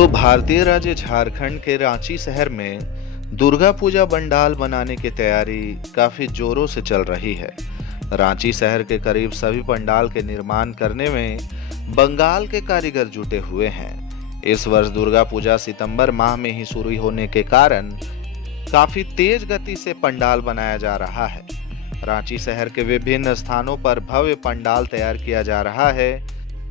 दोस्तों, भारतीय राज्य झारखंड के रांची शहर में दुर्गा पूजा पंडाल बनाने की तैयारी काफी जोरों से चल रही है। रांची शहर के करीब सभी पंडाल के निर्माण करने में बंगाल के कारीगर जुटे हुए हैं। इस वर्ष दुर्गा पूजा सितंबर माह में ही शुरू होने के कारण काफी तेज गति से पंडाल बनाया जा रहा है। रांची शहर के विभिन्न स्थानों पर भव्य पंडाल तैयार किया जा रहा है।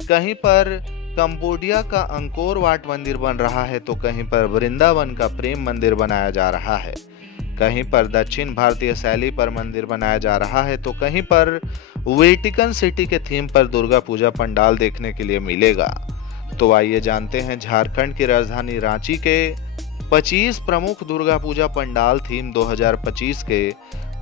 कहीं पर कंबोडिया का अंकोर वाट मंदिर बन रहा है तो कहीं पर वृंदावन का प्रेम मंदिर बनाया जा रहा है। कहीं पर दक्षिण भारतीय शैली पर मंदिर बनाया जा रहा है तो कहीं पर वेटिकन सिटी के थीम पर दुर्गा पूजा पंडाल देखने के लिए मिलेगा। तो आइए जानते हैं झारखंड की राजधानी रांची के 25 प्रमुख दुर्गा पूजा पंडाल थीम 2025 के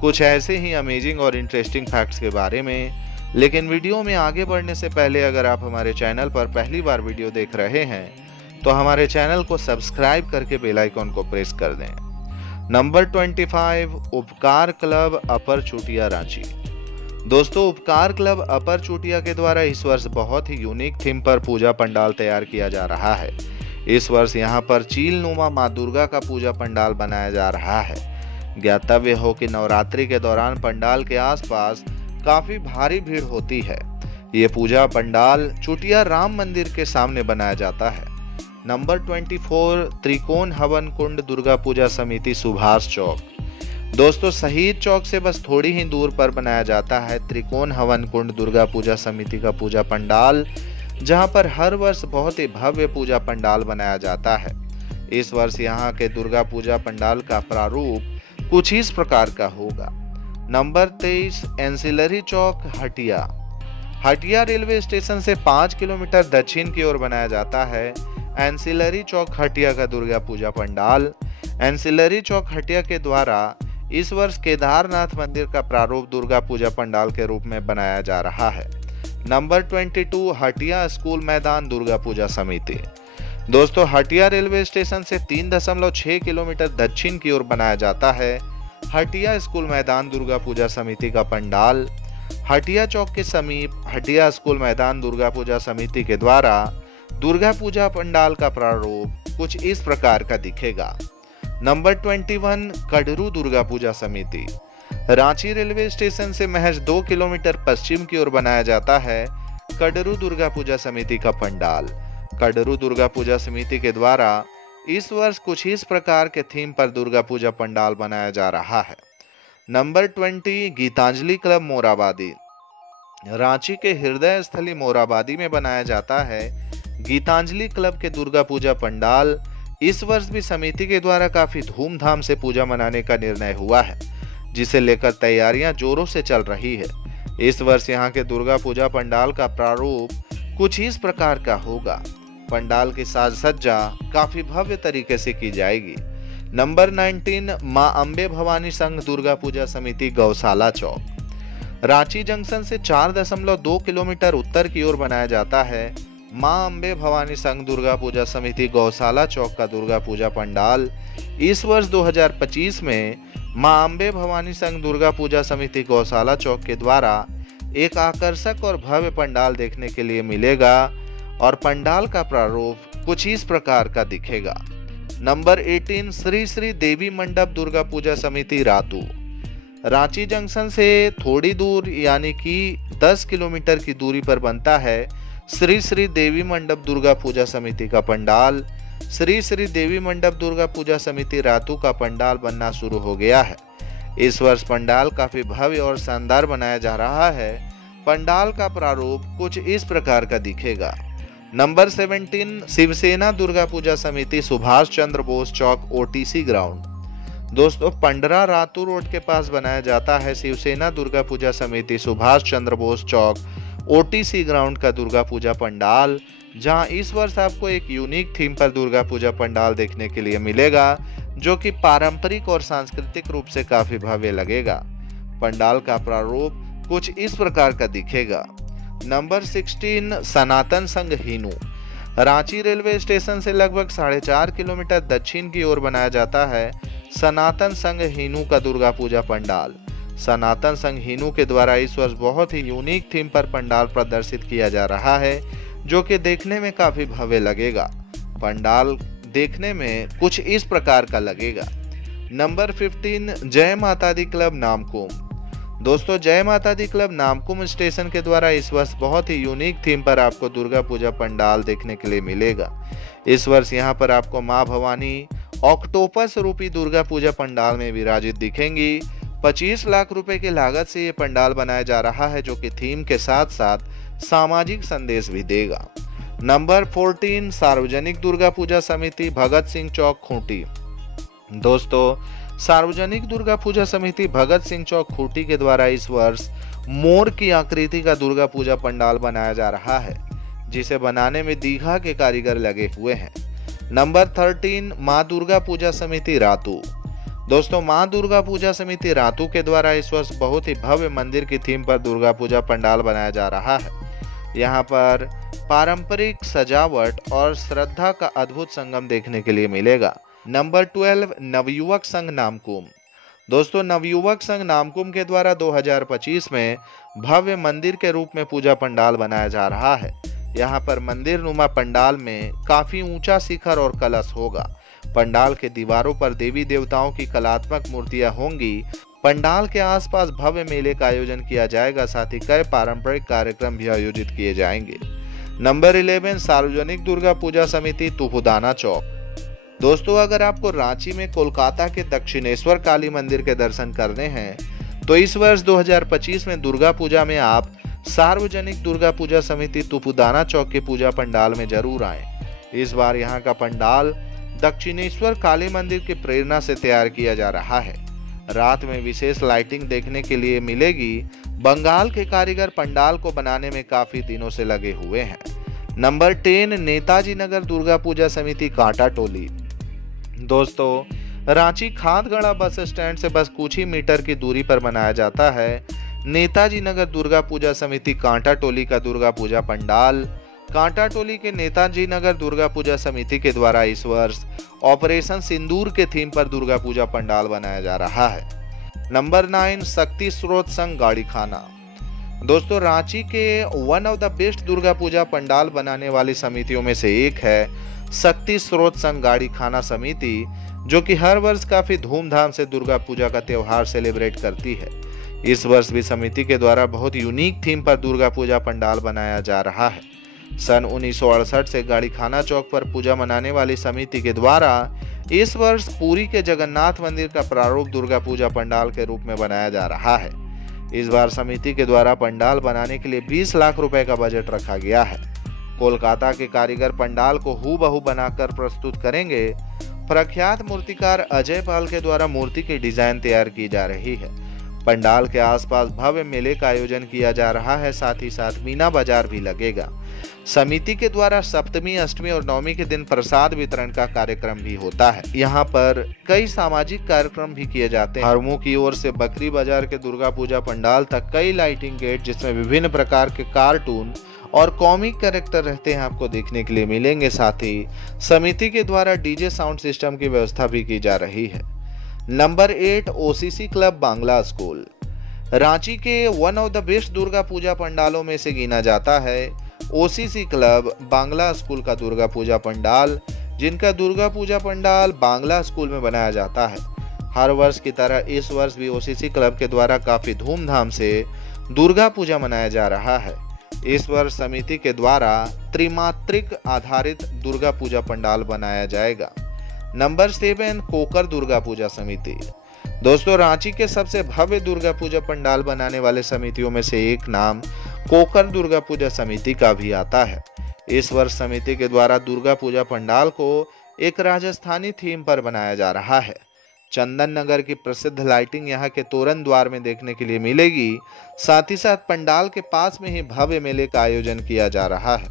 कुछ ऐसे ही अमेजिंग और इंटरेस्टिंग फैक्ट्स के बारे में। लेकिन वीडियो में आगे बढ़ने से पहले अगर आप हमारे चैनल पर पहली बार वीडियो देख रहे हैं तो हमारे चैनल को सब्सक्राइब करके बेल आइकन को प्रेस कर दें। नंबर 25, उपकार क्लब अपर चुटिया रांची। दोस्तों, उपकार क्लब अपर चुटिया के द्वारा इस वर्ष बहुत ही यूनिक थीम पर पूजा पंडाल तैयार किया जा रहा है। इस वर्ष यहाँ पर चील नुमा माँ दुर्गा का पूजा पंडाल बनाया जा रहा है। ज्ञातव्य हो कि नवरात्रि के दौरान पंडाल के आसपास काफी भारी भीड़ होती है। ये पूजा पंडाल चुटिया राम मंदिर के सामने बनाया जाता है। नंबर 24, त्रिकोण हवन कुंड दुर्गा पूजा समिति सुभाष चौक। दोस्तों, शहीद चौक से बस थोड़ी ही दूर पर बनाया जाता है त्रिकोण हवन कुंड दुर्गा पूजा समिति का पूजा पंडाल, जहां पर हर वर्ष बहुत ही भव्य पूजा पंडाल बनाया जाता है। इस वर्ष यहाँ के दुर्गा पूजा पंडाल का प्रारूप कुछ इस प्रकार का होगा। नंबर 23, एंसिलरी चौक हटिया। हटिया रेलवे स्टेशन से 5 किलोमीटर दक्षिण की ओर बनाया जाता है एंसिलरी चौक हटिया का दुर्गा पूजा पंडाल। एंसिलरी चौक हटिया के द्वारा इस वर्ष केदारनाथ मंदिर का प्रारूप दुर्गा पूजा पंडाल के रूप में बनाया जा रहा है। नंबर 22, हटिया स्कूल मैदान दुर्गा पूजा समिति। दोस्तों, हटिया रेलवे स्टेशन से 3.6 किलोमीटर दक्षिण की ओर बनाया जाता है हटिया स्कूल मैदान दुर्गा पूजा समिति का पंडाल। हटिया चौक के समीप हटिया स्कूल मैदान दुर्गा पूजा समिति के द्वारा दुर्गा पूजा पंडाल का प्रारूप कुछ इस प्रकार का दिखेगा। नंबर 21, कड़रू दुर्गा पूजा समिति। रांची रेलवे स्टेशन से महज 2 किलोमीटर पश्चिम की ओर बनाया जाता है कड़रू दुर्गा पूजा समिति का पंडाल। कड़रू दुर्गा पूजा समिति के द्वारा इस वर्ष कुछ इस प्रकार के थीम पर दुर्गा पूजा पंडाल बनाया जा रहा है। Number 20, Gitanjali club Morabadi. रांची के हृदय स्थली मोराबादी में बनाया जाता है गीतांजलि क्लब के दुर्गा पूजा पंडाल। इस वर्ष भी समिति के द्वारा काफी धूमधाम से पूजा मनाने का निर्णय हुआ है, जिसे लेकर तैयारियां जोरों से चल रही है। इस वर्ष यहाँ के दुर्गा पूजा पंडाल का प्रारूप कुछ इस प्रकार का होगा। पंडाल की साज सज्जा काफी भव्य तरीके से की जाएगी। नंबर 19, मां अंबे भवानी संघ दुर्गा पूजा समिति गौशाला चौक। रांची जंक्शन से 4.2 किलोमीटर उत्तर की ओर बनाया जाता है मां अंबे भवानी संघ दुर्गा पूजा समिति गौशाला चौक का दुर्गा पूजा पंडाल। इस वर्ष 2025 में मां अंबे भवानी संघ दुर्गा पूजा समिति गौशाला चौक के द्वारा एक आकर्षक और भव्य पंडाल देखने के लिए मिलेगा और पंडाल का प्रारूप कुछ इस प्रकार का दिखेगा। नंबर 18, श्री श्री देवी मंडप दुर्गा पूजा समिति रातू। रांची जंक्शन से थोड़ी दूर यानी कि 10 किलोमीटर की दूरी पर बनता है श्री श्री देवी मंडप दुर्गा पूजा समिति का पंडाल। श्री श्री देवी मंडप दुर्गा पूजा समिति रातू का पंडाल बनना शुरू हो गया है। इस वर्ष पंडाल काफी भव्य और शानदार बनाया जा रहा है। पंडाल का प्रारूप कुछ इस प्रकार का दिखेगा। नंबर 17, शिवसेना दुर्गा पूजा समिति सुभाष चंद्र बोस चौक OTC ग्राउंड। दोस्तों, पंडरा रातू रोड के पास बनाया जाता है शिवसेना दुर्गा पूजा समिति सुभाष चंद्र बोस चौक OTC ग्राउंड का दुर्गा पूजा पंडाल, जहां इस वर्ष आपको एक यूनिक थीम पर दुर्गा पूजा पंडाल देखने के लिए मिलेगा, जो कि पारंपरिक और सांस्कृतिक रूप से काफी भव्य लगेगा। पंडाल का प्रारूप कुछ इस प्रकार का दिखेगा। नंबर 16, सनातन संघ हिनू। रांची रेलवे स्टेशन से लगभग 4.5 किलोमीटर दक्षिण की ओर बनाया जाता है सनातन संघ हिनू का दुर्गा पूजा पंडाल। सनातन संघ हिनू के द्वारा इस वर्ष बहुत ही यूनिक थीम पर पंडाल प्रदर्शित किया जा रहा है, जो कि देखने में काफी भव्य लगेगा। पंडाल देखने में कुछ इस प्रकार का लगेगा। नंबर 15 जय माता दी क्लब नामकुम। दोस्तों, जय माता दी क्लब नामकुम स्टेशन के द्वारा इस वर्ष बहुत ही यूनिक थीम पर आपको दुर्गा पूजा पंडाल देखने के लिए मिलेगा। इस वर्ष यहाँ पर आपको मां भवानी ऑक्टोपस रूपी दुर्गा पूजा पंडाल में विराजित दिखेंगी। 25 लाख रुपए की लागत से ये पंडाल बनाया जा रहा है, जो कि थीम के साथ साथ सामाजिक संदेश भी देगा। नंबर 14 सार्वजनिक दुर्गा पूजा समिति भगत सिंह चौक खूंटी। दोस्तों, सार्वजनिक दुर्गा पूजा समिति भगत सिंह चौक खूंटी के द्वारा इस वर्ष मोर की आकृति का दुर्गा पूजा पंडाल बनाया जा रहा है, जिसे बनाने में दीघा के कारीगर लगे हुए हैं। नंबर 13 मां दुर्गा पूजा समिति रातू। दोस्तों, मां दुर्गा पूजा समिति रातू के द्वारा इस वर्ष बहुत ही भव्य मंदिर की थीम पर दुर्गा पूजा पंडाल बनाया जा रहा है। यहाँ पर पारंपरिक सजावट और श्रद्धा का अद्भुत संगम देखने के लिए मिलेगा। नंबर 12 नवयुवक संघ नामकुम। दोस्तों, नवयुवक संघ नामकुम के द्वारा 2025 में भव्य मंदिर के रूप में पूजा पंडाल बनाया जा रहा है। यहाँ पर मंदिर नुमा पंडाल में काफी ऊंचा शिखर और कलश होगा। पंडाल के दीवारों पर देवी देवताओं की कलात्मक मूर्तियां होंगी। पंडाल के आसपास भव्य मेले का आयोजन किया जाएगा, साथ ही कई पारंपरिक कार्यक्रम भी आयोजित किए जाएंगे। नंबर 11 सार्वजनिक दुर्गा पूजा समिति तुपुदाना चौक। दोस्तों, अगर आपको रांची में कोलकाता के दक्षिणेश्वर काली मंदिर के दर्शन करने हैं, तो इस वर्ष 2025 में दुर्गा पूजा में आप सार्वजनिक दुर्गा पूजा समिति तुपुदाना चौक के पूजा पंडाल में जरूर आएं। इस बार यहाँ का पंडाल दक्षिणेश्वर काली मंदिर की प्रेरणा से तैयार किया जा रहा है। रात में विशेष लाइटिंग देखने के लिए मिलेगी। बंगाल के कारीगर पंडाल को बनाने में काफी दिनों से लगे हुए हैं। नंबर 10 नेताजी नगर दुर्गा पूजा समिति कांटा टोली। दोस्तों, रांची खादगड़ा बस स्टैंड से बस कुछ ही मीटर की दूरी पर बनाया जाता है नेताजी नगर दुर्गा पूजा समिति कांटा टोली का दुर्गा पूजा पंडाल। कांटा टोली के नेताजी नगर दुर्गा पूजा समिति के द्वारा इस वर्ष ऑपरेशन सिंदूर के थीम पर दुर्गा पूजा पंडाल बनाया जा रहा है। नंबर 9 शक्ति स्रोत संघ गाड़ी खाना। दोस्तों, रांची के one of the best Durga Puja pandal बनाने वाली समितियों में से एक है शक्ति स्रोत संघ गाड़ी खाना समिति, जो कि हर वर्ष काफी धूमधाम से दुर्गा पूजा का त्योहार सेलिब्रेट करती है। इस वर्ष भी समिति के द्वारा बहुत यूनिक थीम पर दुर्गा पूजा पंडाल बनाया जा रहा है। सन 1968 से गाड़ी खाना चौक पर पूजा मनाने वाली समिति के द्वारा इस वर्ष पुरी के जगन्नाथ मंदिर का प्रारूप दुर्गा पूजा पंडाल के रूप में बनाया जा रहा है। इस बार समिति के द्वारा पंडाल बनाने के लिए 20 लाख रुपए का बजट रखा गया है। कोलकाता के कारीगर पंडाल को हूबहू बनाकर प्रस्तुत करेंगे। प्रख्यात मूर्तिकार अजय पाल के द्वारा मूर्ति की डिजाइन तैयार की जा रही है। पंडाल के आसपास भव्य मेले का आयोजन किया जा रहा है, साथ ही साथ मीना बाजार भी लगेगा। समिति के द्वारा सप्तमी, अष्टमी और नवमी के दिन प्रसाद वितरण का कार्यक्रम भी होता है। यहाँ पर कई सामाजिक कार्यक्रम भी किए जाते हैं। हरमू की ओर से बकरी बाजार के दुर्गा पूजा पंडाल तक कई लाइटिंग गेट, जिसमें विभिन्न प्रकार के कार्टून और कॉमिक कैरेक्टर रहते हैं, आपको देखने के लिए मिलेंगे। साथ ही समिति के द्वारा डीजे साउंड सिस्टम की व्यवस्था भी की जा रही है। Number 8 OCC club Bangla school. Ranchi के one of the best Durga Puja पंडालों में से गिना जाता है ओसीसी क्लब बांग्ला स्कूल का दुर्गा पूजा पंडाल, जिनका दुर्गा पूजा पंडाल बांग्ला स्कूल में बनाया जाता है। हर वर्ष की तरह इस वर्ष भी ओसीसी क्लब के द्वारा काफी धूमधाम से दुर्गा पूजा मनाया जा रहा है। इस वर्ष समिति के द्वारा त्रिमात्रिक आधारित दुर्गा पूजा पंडाल बनाया जाएगा। नंबर 7 कोकर दुर्गा पूजा समिति। दोस्तों, रांची के सबसे भव्य दुर्गा पूजा पंडाल बनाने वाले समितियों में से एक नाम कोकर दुर्गा पूजा समिति का भी आता है। इस वर्ष समिति के द्वारा दुर्गा पूजा पंडाल को एक राजस्थानी थीम पर बनाया जा रहा है। चंदन नगर की प्रसिद्ध लाइटिंग यहाँ के तोरण द्वार में देखने के लिए मिलेगी। साथ ही साथ पंडाल के पास में ही भव्य मेले का आयोजन किया जा रहा है।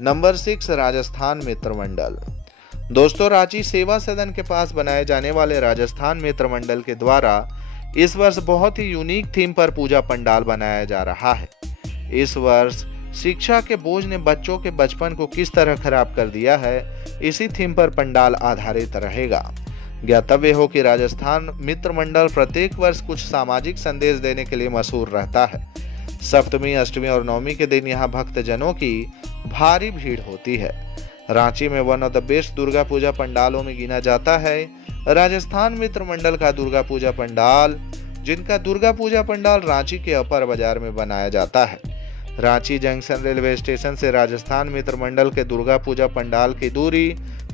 नंबर 6 राजस्थान मित्र मंडल। दोस्तों, रांची सेवा सदन के पास बनाए जाने वाले राजस्थान मित्र मंडल के द्वारा इस वर्ष बहुत ही यूनिक थीम पर पूजा पंडाल बनाया जा रहा है। इस वर्ष शिक्षा के बोझ ने बच्चों के बचपन को किस तरह खराब कर दिया है, इसी थीम पर पंडाल आधारित रहेगा। ज्ञातव्य हो कि राजस्थान मित्र मंडल प्रत्येक वर्ष कुछ सामाजिक संदेश देने के लिए मशहूर रहता है। सप्तमी, अष्टमी और नवमी के दिन यहाँ भक्तजनों की भारी भीड़ होती है। रांची में one of the best Durga Puja पंडालों में गिना जाता है राजस्थान मित्र मंडल का दुर्गा पूजा पंडाल, जिनका दुर्गा पूजा पंडाल रांची के अपर बाजार में बनाया जाता है। रांची जंक्शन रेलवे स्टेशन से राजस्थान मित्र मंडल के दुर्गा पूजा पंडाल की दूरी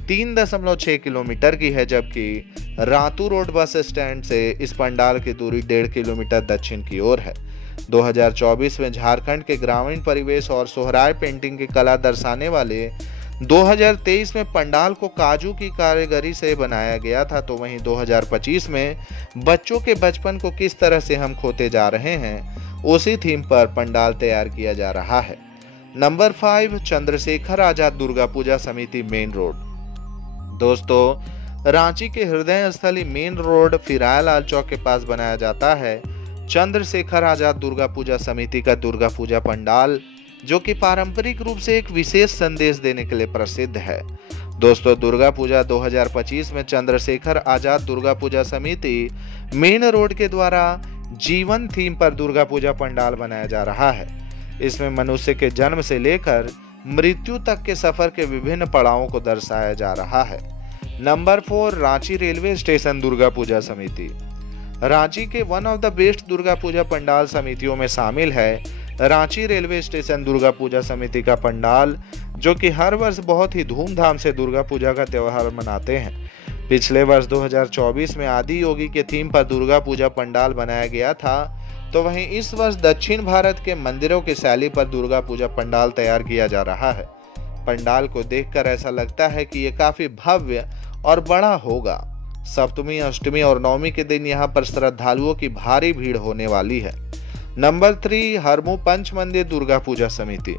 3.6 किलोमीटर की है, जबकि रातू रोड बस स्टैंड से इस पंडाल की दूरी 1.5 किलोमीटर दक्षिण की ओर है। 2024 में झारखंड के ग्रामीण परिवेश और सोहराय पेंटिंग की कला दर्शाने वाले 2023 में पंडाल को काजू की कारीगरी से बनाया गया था, तो वहीं 2025 में बच्चों के बचपन को किस तरह से हम खोते जा रहे हैं, उसी थीम पर पंडाल तैयार किया जा रहा है। नंबर 5, चंद्रशेखर आजाद दुर्गा पूजा समिति मेन रोड। दोस्तों, रांची के हृदय स्थली मेन रोड फिरायलाल चौक के पास बनाया जाता है चंद्रशेखर आजाद दुर्गा पूजा समिति का दुर्गा पूजा पंडाल, जो कि पारंपरिक रूप से एक विशेष संदेश देने के लिए प्रसिद्ध है। दोस्तों, दुर्गा पूजा 2025 में चंद्रशेखर आजाद दुर्गा पूजा समिति मेन रोड के द्वारा जीवन थीम पर दुर्गा पूजा पंडाल बनाया जा रहा है। इसमें मनुष्य के जन्म से लेकर मृत्यु तक के सफर के विभिन्न पड़ावों को दर्शाया जा रहा है। Number 4, Ranchi railway station Durga Puja समिति। रांची के one of the best Durga Puja pandal समितियों में शामिल है रांची रेलवे स्टेशन दुर्गा पूजा समिति का पंडाल, जो कि हर वर्ष बहुत ही धूमधाम से दुर्गा पूजा का त्यौहार मनाते हैं। पिछले वर्ष 2024 में आदि योगी के थीम पर दुर्गा पूजा पंडाल बनाया गया था, तो वहीं इस वर्ष दक्षिण भारत के मंदिरों की शैली पर दुर्गा पूजा पंडाल तैयार किया जा रहा है। पंडाल को देखकर ऐसा लगता है कि ये काफी भव्य और बड़ा होगा। सप्तमी, अष्टमी और नवमी के दिन यहाँ पर श्रद्धालुओं की भारी भीड़ होने वाली है। नंबर 3, हरमू पंच मंदिर दुर्गा पूजा समिति।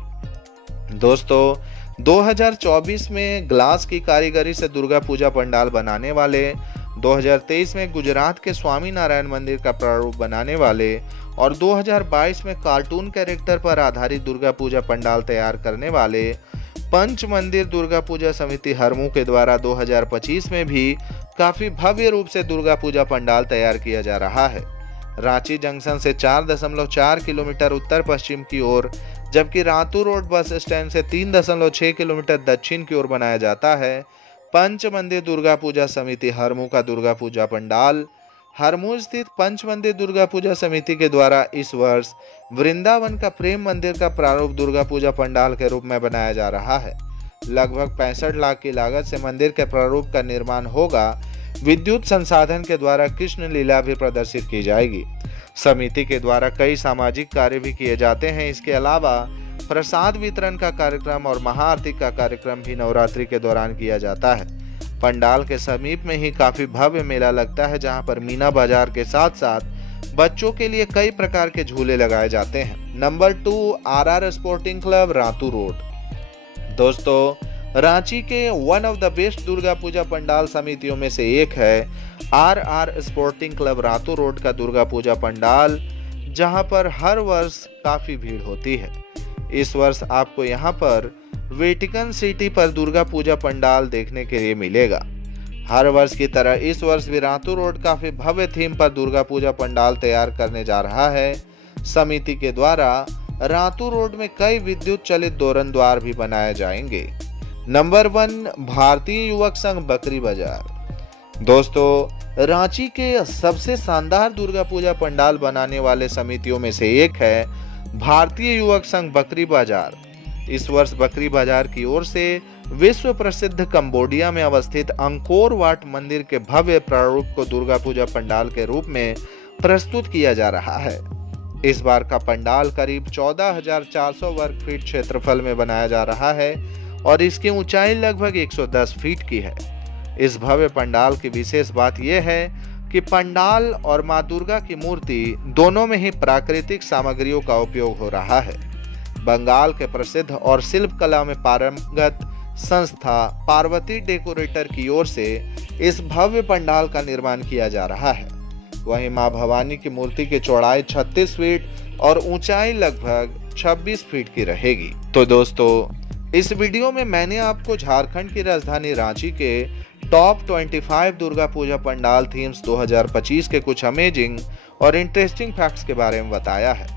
दोस्तों, 2024 में ग्लास की कारीगरी से दुर्गा पूजा पंडाल बनाने वाले, 2023 में गुजरात के स्वामी नारायण मंदिर का प्रारूप बनाने वाले और 2022 में कार्टून कैरेक्टर पर आधारित दुर्गा पूजा पंडाल तैयार करने वाले पंच मंदिर दुर्गा पूजा समिति हरमू के द्वारा 2025 में भी काफी भव्य रूप से दुर्गा पूजा पंडाल तैयार किया जा रहा है। रांची जंक्शन से 4.4 किलोमीटर उत्तर पश्चिम की ओर, जबकि रातू रोड बस स्टैंड से 3.6 किलोमीटर दक्षिण की ओर बनाया जाता है पंच मंदिर दुर्गा पूजा समिति हरमू का दुर्गा पूजा पंडाल। हरमू स्थित पंच मंदिर दुर्गा पूजा समिति के द्वारा इस वर्ष वृंदावन का प्रेम मंदिर का प्रारूप दुर्गा पूजा पंडाल के रूप में बनाया जा रहा है। लगभग 65 लाख की लागत से मंदिर के प्रारूप का निर्माण होगा। विद्युत संसाधन के द्वारा कृष्ण लीला भी प्रदर्शित की जाएगी। समिति के द्वारा कई सामाजिक कार्य भी किए जाते हैं। इसके अलावा प्रसाद वितरण का कार्यक्रम और महाआरती का कार्यक्रम भी नवरात्रि के दौरान किया जाता है। पंडाल के समीप में ही काफी भव्य मेला लगता है, जहां पर मीना बाजार के साथ साथ बच्चों के लिए कई प्रकार के झूले लगाए जाते हैं। Number 2, RR sporting club Ratu road. दोस्तों, रांची के one of the best Durga Puja pandal समितियों में से एक है RR sporting club Ratu road का दुर्गा पूजा पंडाल, जहां पर हर वर्ष काफी भीड़ होती है। इस वर्ष आपको यहां पर वेटिकन सिटी पर दुर्गा पूजा पंडाल देखने के लिए मिलेगा। हर वर्ष की तरह इस वर्ष भी रातू रोड काफी भव्य थीम पर दुर्गा पूजा पंडाल तैयार करने जा रहा है। समिति के द्वारा रातू रोड में कई विद्युत चलित दोरन द्वार भी बनाए जाएंगे। नंबर 1, भारतीय युवक संघ बकरी बाजार। दोस्तों, रांची के सबसे शानदार दुर्गा पूजा पंडाल बनाने वाले समितियों में से एक है भारतीय युवक संघ बकरी बाजार। इस वर्ष बकरी बाजार की ओर से विश्व प्रसिद्ध कंबोडिया में अवस्थित अंकोर वाट मंदिर के भव्य प्रारूप को दुर्गा पूजा पंडाल के रूप में प्रस्तुत किया जा रहा है। इस बार का पंडाल करीब 14,400 वर्ग फीट क्षेत्रफल में बनाया जा रहा है और इसकी ऊंचाई लगभग 110 फीट की है। इस भव्य पंडाल की विशेष बात यह है कि पंडाल और मां दुर्गा की मूर्ति दोनों में ही प्राकृतिक सामग्रियों का उपयोग हो रहा है। बंगाल के प्रसिद्ध और शिल्प कला में पारंगत संस्था पार्वती डेकोरेटर की ओर से इस भव्य पंडाल का निर्माण किया जा रहा है। वहीं मां भवानी की मूर्ति की चौड़ाई 36 फीट और ऊंचाई लगभग 26 फीट की रहेगी। तो दोस्तों, इस वीडियो में मैंने आपको झारखंड की राजधानी रांची के टॉप 25 दुर्गा पूजा पंडाल थीम्स 2025 के कुछ अमेजिंग और इंटरेस्टिंग फैक्ट्स के बारे में बताया है।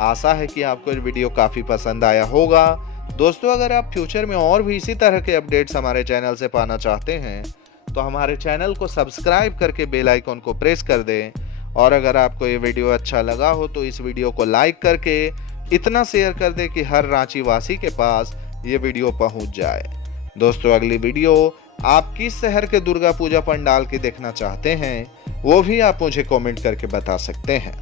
आशा है कि आपको ये वीडियो काफी पसंद आया होगा। दोस्तों, अगर आप फ्यूचर में और भी इसी तरह के अपडेट्स हमारे चैनल से पाना चाहते हैं तो हमारे चैनल को सब्सक्राइब करके बेल आइकन को प्रेस कर दें। और अगर आपको ये वीडियो अच्छा लगा हो तो इस वीडियो को लाइक करके इतना शेयर कर दें कि हर रांची वासी के पास ये वीडियो पहुंच जाए। दोस्तों, अगली वीडियो आप किस शहर के दुर्गा पूजा पंडाल की देखना चाहते हैं वो भी आप मुझे कमेंट करके बता सकते हैं।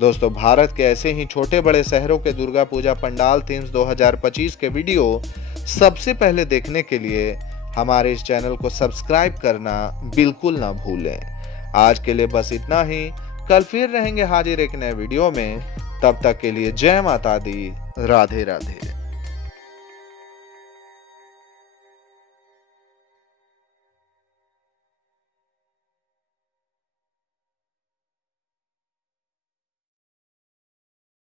दोस्तों, भारत के ऐसे ही छोटे बड़े शहरों के दुर्गा पूजा पंडाल थीम्स 2025 के वीडियो सबसे पहले देखने के लिए हमारे इस चैनल को सब्सक्राइब करना बिल्कुल ना भूलें। आज के लिए बस इतना ही। कल फिर रहेंगे हाजिर एक नए वीडियो में। तब तक के लिए जय माता दी, राधे राधे।